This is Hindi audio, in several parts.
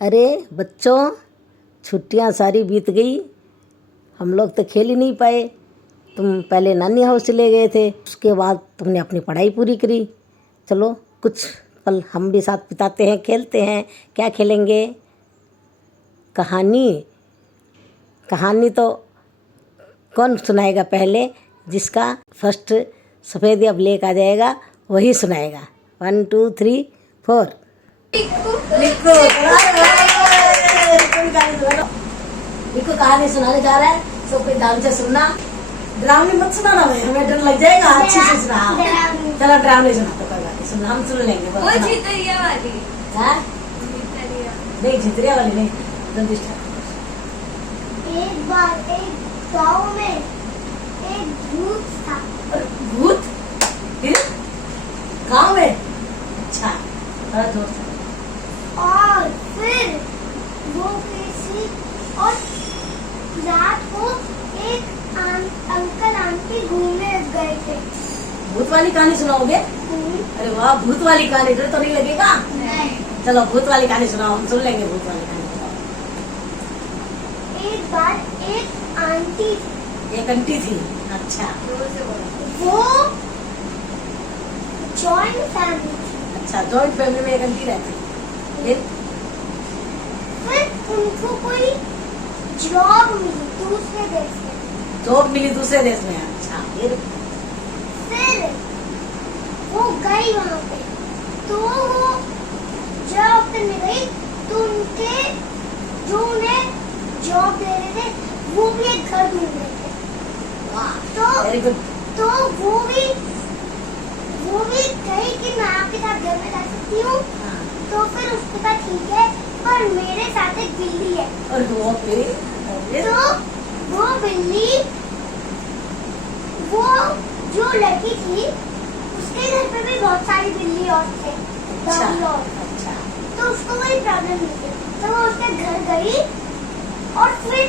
अरे बच्चों, छुट्टियां सारी बीत गई, हम लोग तो खेल ही नहीं पाए। तुम पहले नानी हाउस चले गए थे, उसके बाद तुमने अपनी पढ़ाई पूरी करी। चलो कुछ पल हम भी साथ बिताते हैं, खेलते हैं। क्या खेलेंगे? कहानी। कहानी तो कौन सुनाएगा? पहले जिसका फर्स्ट सफ़ेद या ब्लैक आ जाएगा वही सुनाएगा। 1 2 3 4। लिखो लिखो, कहानी सुनाने जा रहा है, सब कोई ध्यान से सुनना। ड्रामे मत सुनाना भाई, हमें डर लग जाएगा। अच्छे से सुना। चलो ड्रामे सुना तो कोई बात नहीं, सुन हम सुन लेंगे। वो झितरिया वाली है? नहीं झितरिया वाली नहीं, जल्दी स्टार्ट। एक बार एक गांव में एक भूत था। भूत? गांव में? अच्छा, थोड़ा जोर से। और फिर वो किसी और रात को एक अंकल आंटी घूमने गए थे। भूत वाली कहानी सुनाओगे? अरे वाह, भूत वाली कहानी, डर तो नहीं लगेगा? नहीं। चलो भूत वाली कहानी सुनाओ, हम सुन लेंगे। भूत वाली कहानी एक बार एक आंटी थी। एक आंटी थी। अच्छा, वो जॉइंट फैमिली थी। अच्छा, जॉइंट फैमिली में एक आंटी रहती। फिर उनको कोई जॉब मिली दूसरे देश में। जॉब मिली दूसरे देश में? अच्छा, फिर वो गई वहाँ पे, तो वो जॉब करने गई, तो उनके जो उन्हें जॉब दे रहे थे वो भी एक घर ढूंढ रहे थे। Very good. तो वो भी कही कि मैं आपके साथ घर में रह सकती हूँ। तो फिर उसके बाद ठीक है, पर मेरे साथ एक बिल्ली है। और वो तो वो बिल्ली, वो जो लड़की थी उसके घर पे भी बहुत सारी बिल्ली और थे। अच्छा। तो उसको कोई प्रॉब्लम नहीं थी, तो वो उसके घर गई और फिर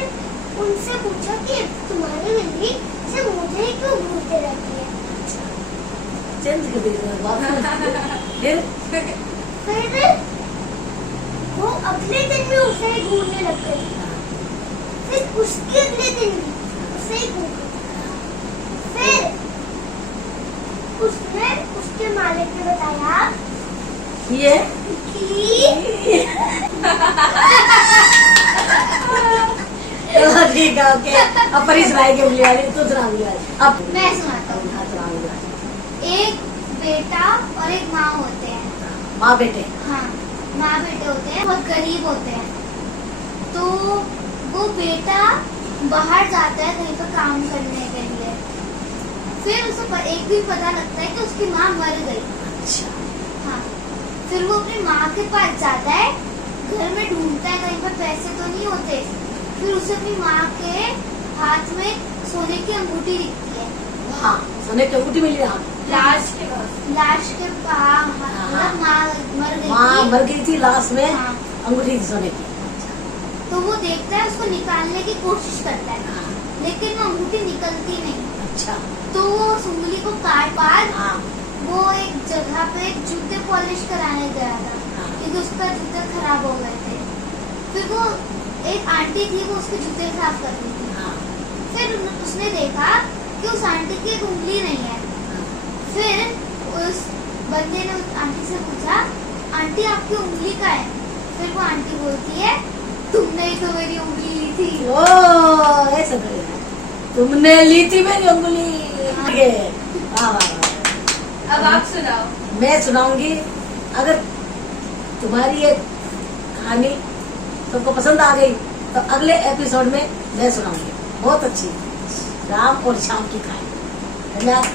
उनसे पूछा कि तुम्हारी बिल्ली से मुझे ही क्यों घूरते रहती है। फिर वो अगले दिन भी उसे ही घूरने लग गई। फिर उसके अगले दिन भी उसे ही घूर गई। फिर उसने उसके मालिक ने बताया ये ठीक है, ओके। अब परी सुनाएगी बिल्ली वाली, तू सुना बिल्ली वाली। अब मैं सुनाता हूँ। एक बेटा और एक माँ होते हैं। माँ बेटे? हाँ, माँ बेटे होते हैं, बहुत गरीब होते हैं। तो वो बेटा बाहर जाता है कहीं पर काम करने के लिए। फिर उसे एक दिन पता लगता है कि उसकी माँ मर गई। अच्छा। हाँ, फिर वो अपनी माँ के पास जाता है, घर में ढूंढता है कहीं पर पैसे तो नहीं होते। फिर उसे अपनी माँ के हाथ में सोने की अंगूठी दिखती है। हाँ, सोने की अंगूठी मिली। लाश के पास मतलब माँ मर गई। माँ मर गई थी, लाश में हाँ। अंगूठी थी सोने की। तो वो देखता है, उसको निकालने की कोशिश करता है। हाँ। लेकिन वो अंगूठी निकलती नहीं। अच्छा। तो वो उस उंगली को काट पार हाँ। वो एक जगह पे जूते पॉलिश कराने गया था, हाँ। क्योंकि उसका जूते खराब हो गए थे। फिर वो एक आंटी थी, वो उसके जूते साफ कर रही थी। हाँ। फिर उसने देखा कि उस आंटी की एक उंगली नहीं है। फिर उस बंदे ने उस आंटी से पूछा, आंटी आपकी उंगली का है? फिर वो आंटी बोलती है, तुमने ही तो मेरी उंगली ली थी। ओ, ऐसा तुमने ली थी मेरी उंगली। अब आप सुनाओ। मैं सुनाऊंगी। अगर तुम्हारी ये कहानी तुमको पसंद आ गई तो अगले एपिसोड में मैं सुनाऊंगी। बहुत अच्छी राम और श्याम की कहानी। धन्यवाद।